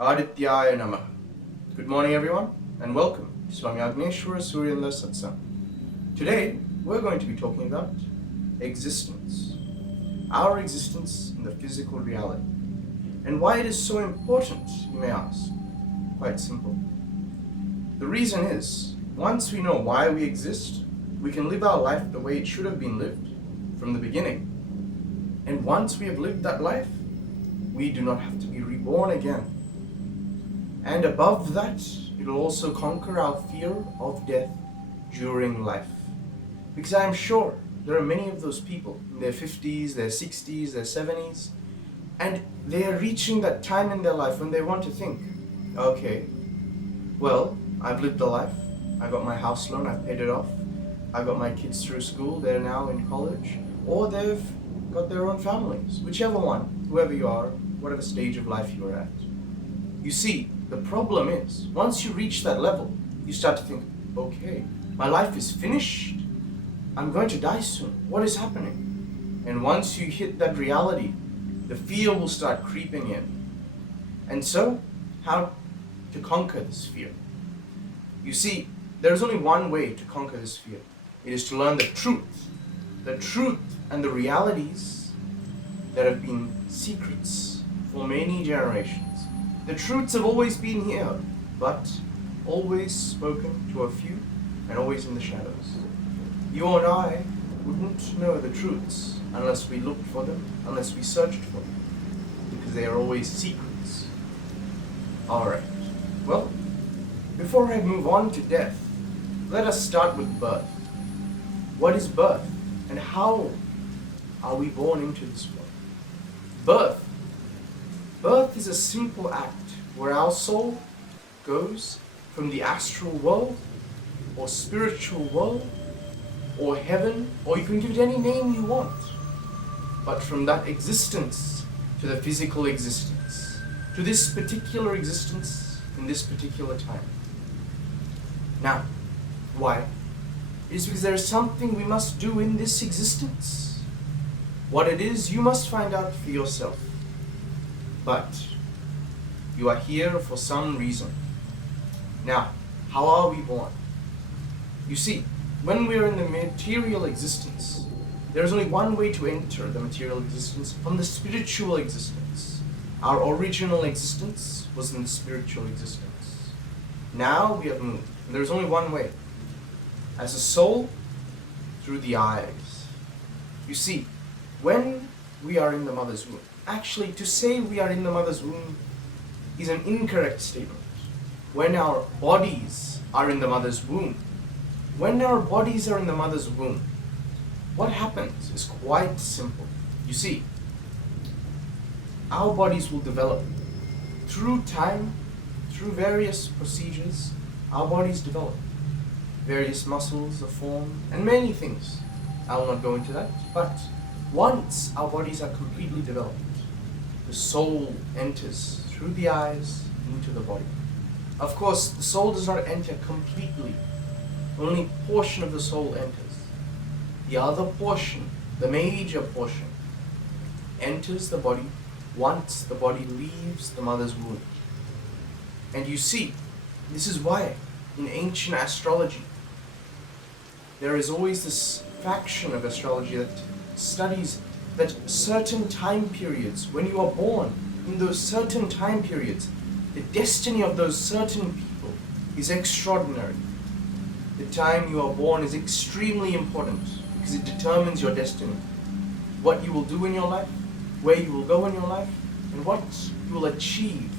Adityaya Namaha. Good morning, everyone, and welcome to Swami Agneshwara Suryanda Satsang. Today, we're going to be talking about existence, our existence in the physical reality, and why it is so important, you may ask. Quite simple. The reason is, once we know why we exist, we can live our life the way it should have been lived from the beginning. And once we have lived that life, we do not have to be reborn again. And above that, it will also conquer our fear of death during life. Because I am sure there are many of those people in their 50s, their 60s, their 70s, and they are reaching that time in their life when they want to think, okay, well, I've lived a life, I got my house loan, I've paid it off, I got my kids through school, they're now in college, or they've got their own families, whichever one, whoever you are, whatever stage of life you are at. You see, the problem is, once you reach that level, you start to think, okay, my life is finished, I'm going to die soon, what is happening? And once you hit that reality, the fear will start creeping in. And so, how to conquer this fear? You see, there is only one way to conquer this fear. It is to learn the truth and the realities that have been secrets for many generations. The truths have always been here, but always spoken to a few and always in the shadows. You and I wouldn't know the truths unless we looked for them, unless we searched for them, because they are always secrets. Alright, well, before I move on to death, let us start with birth. What is birth, and how are we born into this world? Birth is a simple act where our soul goes from the astral world, or spiritual world, or heaven, or you can give it any name you want, but from that existence to the physical existence, to this particular existence in this particular time. Now, why? It is because there is something we must do in this existence. What it is, you must find out for yourself. But you are here for some reason. Now, how are we born? You see, when we are in the material existence, there is only one way to enter the material existence, from the spiritual existence. Our original existence was in the spiritual existence. Now we have moved, and there is only one way. As a soul, through the eyes. You see, when we are in the mother's womb, actually, to say we are in the mother's womb is an incorrect statement. When our bodies are in the mother's womb, what happens is quite simple. You see, our bodies will develop. Through time, through various procedures, our bodies develop. Various muscles are formed, and many things. I will not go into that, but once our bodies are completely developed, the soul enters through the eyes into the body. Of course, the soul does not enter completely. Only a portion of the soul enters. The other portion, the major portion, enters the body once the body leaves the mother's womb. And you see, this is why in ancient astrology, there is always this faction of astrology that studies that certain time periods, when you are born, in those certain time periods, the destiny of those certain people is extraordinary. The time you are born is extremely important because it determines your destiny. What you will do in your life, where you will go in your life, and what you will achieve,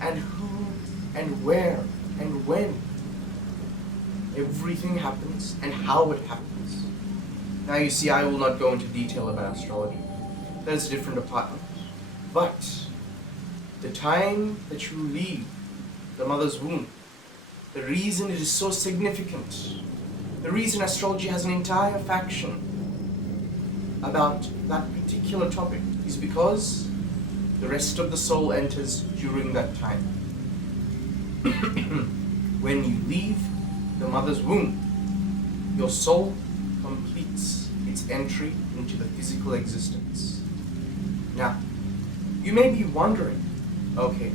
and who, and where, and when. Everything happens, and how it happens. Now you see, I will not go into detail about astrology. That is a different department. But the time that you leave the mother's womb, the reason it is so significant, the reason astrology has an entire faction about that particular topic is because the rest of the soul enters during that time. When you leave the mother's womb, your soul completes its entry into the physical existence. Now, you may be wondering, okay,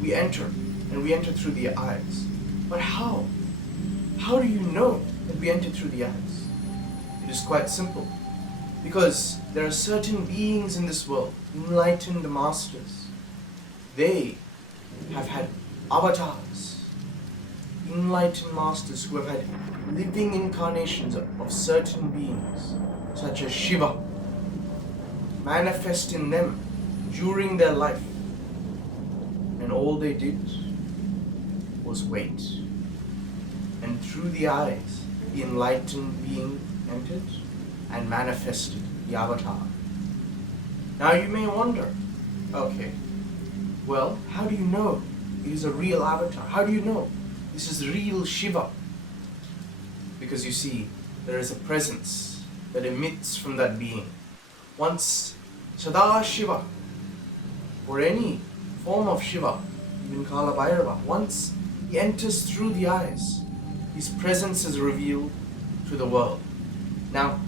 we enter, and we enter through the eyes. But how? How do you know that we enter through the eyes? It is quite simple. Because there are certain beings in this world, enlightened masters. They have had avatars, enlightened masters who have had living incarnations of certain beings, such as Shiva, manifest in them during their life. And all they did was wait. And through the eyes, the enlightened being entered and manifested the avatar. Now you may wonder, okay, well, how do you know it is a real avatar? How do you know this is real Shiva? Because you see, there is a presence that emits from that being. Once Sada Shiva, or any form of Shiva, even Kala Bhairava, once he enters through the eyes, his presence is revealed to the world. Now,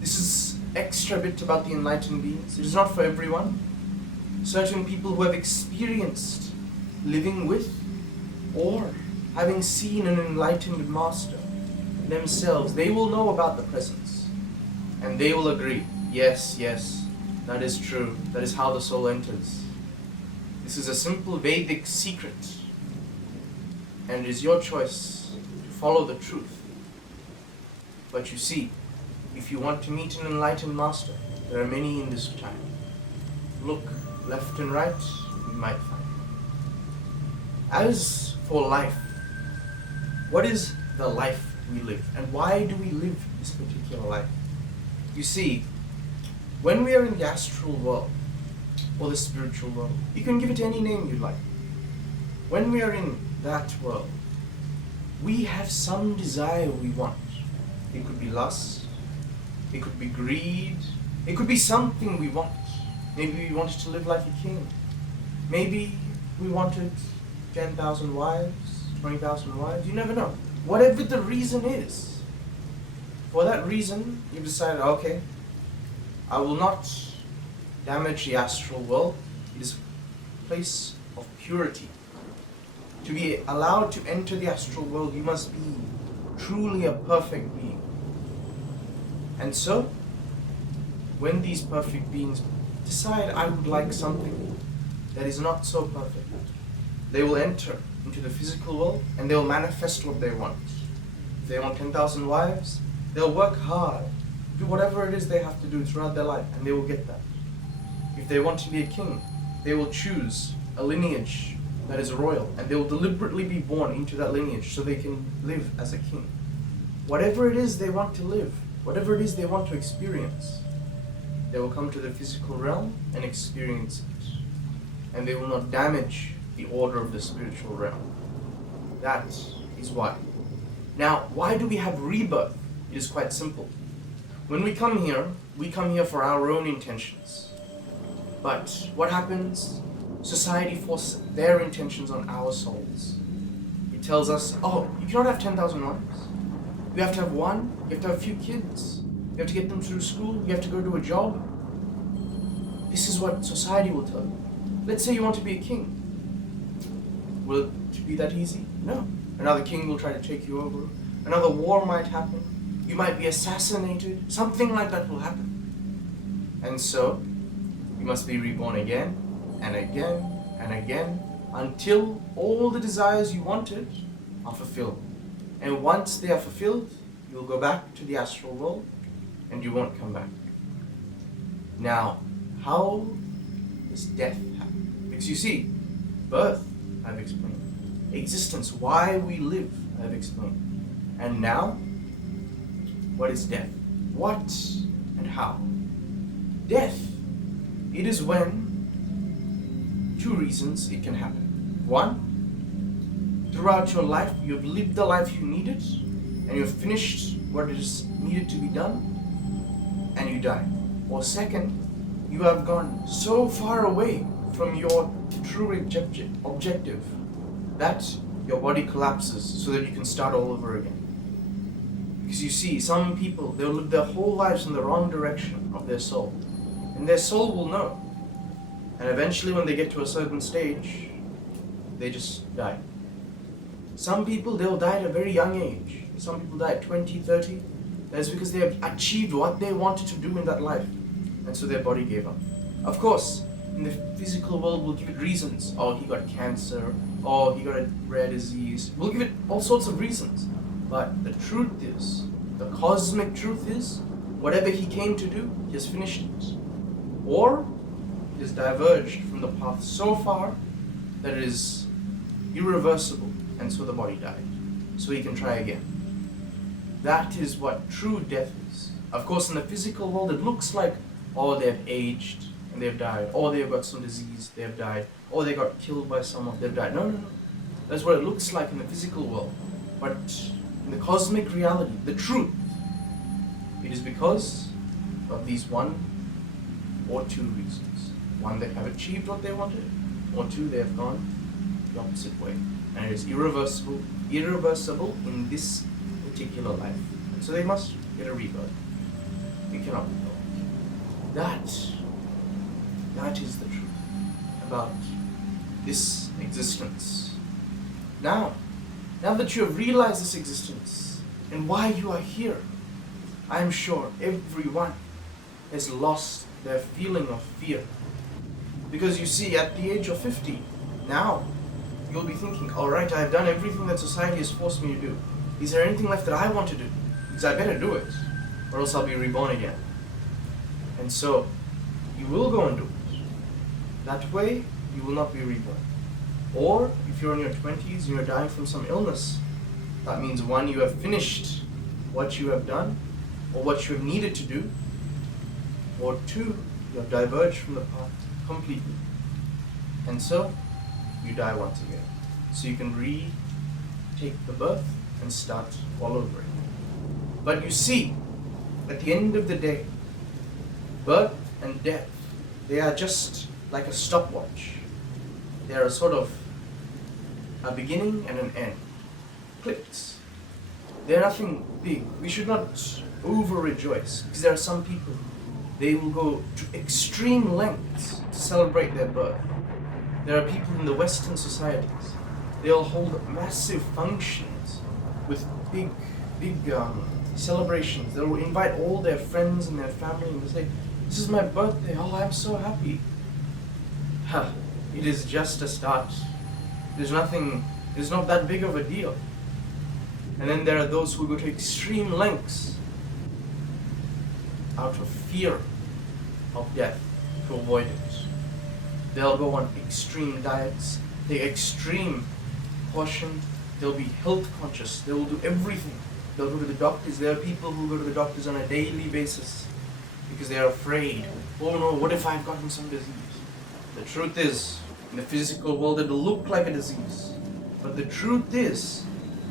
this is extra bit about the enlightened beings. It is not for everyone. Certain people who have experienced living with or having seen an enlightened master themselves, they will know about the presence. And they will agree, yes, that is true. That is how the soul enters. This is a simple Vedic secret. And it is your choice to follow the truth. But you see, if you want to meet an enlightened master, there are many in this time. Look left and right, you might find. As for life, what is the life we live? And why do we live this particular life? You see, when we are in the astral world, or the spiritual world, you can give it any name you like. When we are in that world, we have some desire we want. It could be lust, it could be greed, it could be something we want. Maybe we wanted to live like a king. Maybe we wanted 10,000 wives, 20,000 wives, you never know. Whatever the reason is, for that reason, you've decided, okay, I will not damage the astral world. It is a place of purity. To be allowed to enter the astral world, you must be truly a perfect being. And so, when these perfect beings decide, I would like something that is not so perfect, they will enter into the physical world and they will manifest what they want. If they want 10,000 wives, they'll work hard, do whatever it is they have to do throughout their life, and they will get that. If they want to be a king, they will choose a lineage that is royal, and they will deliberately be born into that lineage so they can live as a king. Whatever it is they want to live, whatever it is they want to experience, they will come to the physical realm and experience it. And they will not damage the order of the spiritual realm. That is why. Now, why do we have rebirth? It is quite simple. When we come here for our own intentions. But what happens? Society forces their intentions on our souls. It tells us, oh, you cannot have 10,000 wives. You have to have one, you have to have a few kids. You have to get them through school, you have to go to a job. This is what society will tell you. Let's say you want to be a king. Will it be that easy? No. Another king will try to take you over. Another war might happen. You might be assassinated. Something like that will happen. And so, you must be reborn again and again and again until all the desires you wanted are fulfilled. And once they are fulfilled, you'll go back to the astral world and you won't come back. Now, how does death happen? Because you see, birth, I've explained. Existence, why we live, I've explained. And now, what is death? What and how? Death, it is when two reasons it can happen. One, throughout your life, you've lived the life you needed, and you've finished what is needed to be done, and you die. Or second, you have gone so far away from your true objective that your body collapses so that you can start all over again. Because you see, some people, they'll live their whole lives in the wrong direction of their soul. And their soul will know. And eventually when they get to a certain stage, they just die. Some people, they'll die at a very young age. Some people die at 20, 30. That's because they have achieved what they wanted to do in that life. And so their body gave up. Of course, in the physical world, we'll give it reasons. Oh, he got cancer. Oh, he got a rare disease. We'll give it all sorts of reasons. But the truth is, the cosmic truth is, whatever he came to do, he has finished it. Or it is diverged from the path so far that it is irreversible, and so the body died. So he can try again. That is what true death is. Of course, in the physical world, it looks like, oh, they've aged and they've died. Or they've got some disease, they've died. Or they got killed by someone, they've died. No. That's what it looks like in the physical world. But in the cosmic reality, the truth, it is because of these one or two reasons. One, they have achieved what they wanted. Or two, they have gone the opposite way. And it is irreversible in this particular life. And so they must get a rebirth. It cannot be gone. That is the truth about this existence. Now that you have realized this existence and why you are here, I am sure everyone has lost their feeling of fear. Because you see, at the age of 50, now, you'll be thinking, alright, I've done everything that society has forced me to do. Is there anything left that I want to do? Because I better do it, or else I'll be reborn again. And so, you will go and do it. That way, you will not be reborn. Or, if you're in your 20s and you're dying from some illness, that means one, you have finished what you have done, or what you have needed to do, or two, you have diverged from the path completely. And so, you die once again. So you can retake the birth and start all over again. But you see, at the end of the day, birth and death, they are just like a stopwatch. They are a sort of a beginning and an end. Clicks. They're nothing big. We should not over-rejoice, because there are some people, they will go to extreme lengths to celebrate their birth. There are people in the Western societies, they'll hold massive functions with big celebrations. They'll invite all their friends and their family and they say, this is my birthday, oh, I'm so happy. It is just a start. It's not that big of a deal. And then there are those who go to extreme lengths out of fear of death to avoid it. They'll go on extreme diets, take extreme caution, they'll be health conscious, they will do everything. They'll go to the doctors. There are people who go to the doctors on a daily basis because they are afraid. Oh no, what if I've gotten some disease? The truth is, in the physical world it'll look like a disease. But the truth is,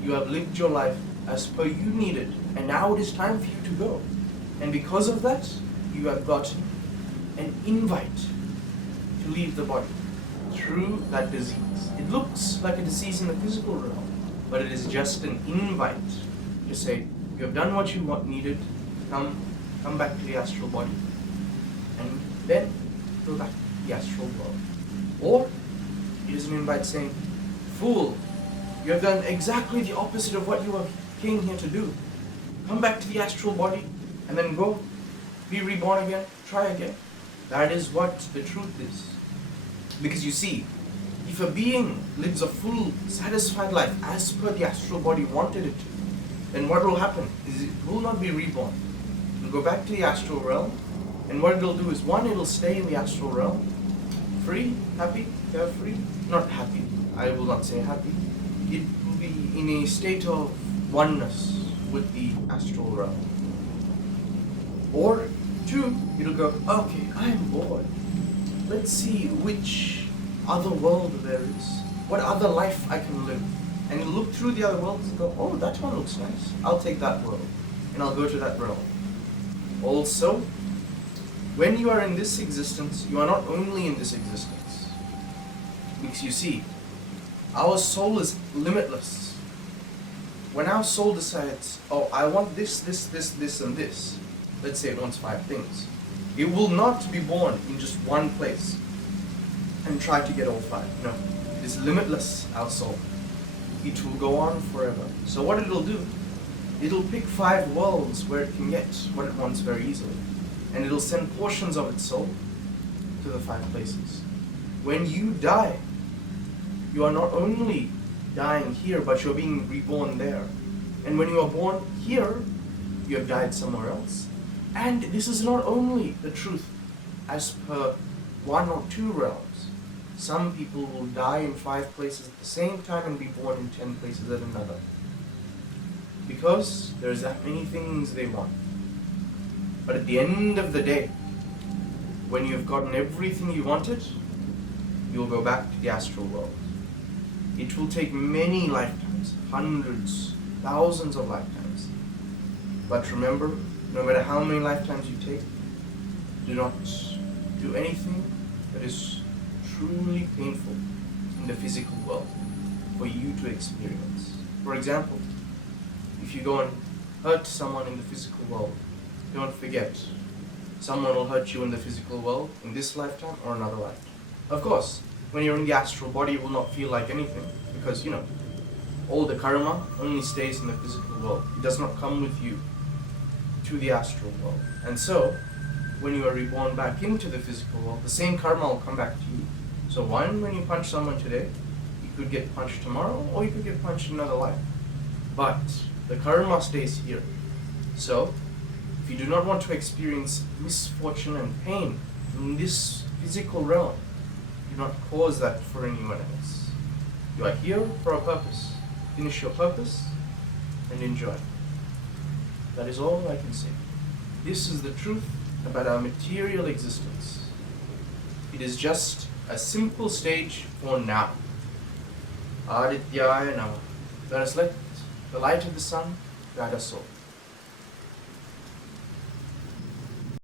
you have lived your life as per you needed, and now it is time for you to go. And because of that, you have gotten an invite to leave the body through that disease. It looks like a disease in the physical realm, but it is just an invite to say, you have done what you needed, come back to the astral body, and then go back to the astral world. Or, it is an invite saying, fool, you have done exactly the opposite of what you came here to do. Come back to the astral body, and then go, be reborn again, try again. That is what the truth is. Because you see, if a being lives a full, satisfied life as per the astral body wanted it to, then what will happen is it will not be reborn. It will go back to the astral realm, and what it will do is, one, it will stay in the astral realm, free, happy, carefree, not happy, I will not say happy. It will be in a state of oneness with the astral realm. Or, two, it'll go, okay, I'm bored. Let's see which other world there is, what other life I can live. And you look through the other worlds and go, oh, that one looks nice. I'll take that world, and I'll go to that realm. Also, when you are in this existence, you are not only in this existence. Because you see, our soul is limitless. When our soul decides, oh, I want this, and this, let's say it wants 5 things, it will not be born in just one place and try to get all 5. No. is limitless, our soul. It will go on forever. So what it'll do, it'll pick 5 worlds where it can get what it wants very easily. And it'll send portions of its soul to the 5 places. When you die, you are not only dying here, but you're being reborn there. And when you are born here, you have died somewhere else. And this is not only the truth as per 1 or 2 realms. Some people will die in 5 places at the same time and be born in 10 places at another. Because there's that many things they want. But at the end of the day, when you've gotten everything you wanted, you'll go back to the astral world. It will take many lifetimes, hundreds, thousands of lifetimes. But remember, no matter how many lifetimes you take, do not do anything that is truly painful in the physical world for you to experience. For example, if you go and hurt someone in the physical world, don't forget, someone will hurt you in the physical world in this lifetime or another lifetime. Of course, when you're in the astral body, you will not feel like anything because, all the karma only stays in the physical world. It does not come with you to the astral world. And so, when you are reborn back into the physical world, the same karma will come back to you. So when you punch someone today, you could get punched tomorrow, or you could get punched in another life. But the karma stays here. So, if you do not want to experience misfortune and pain in this physical realm, do not cause that for anyone else. You are here for a purpose. Finish your purpose and enjoy. That is all I can say. This is the truth about our material existence. It is just a simple stage for now. Adityaya Namah. Let us let the light of the sun guide us all.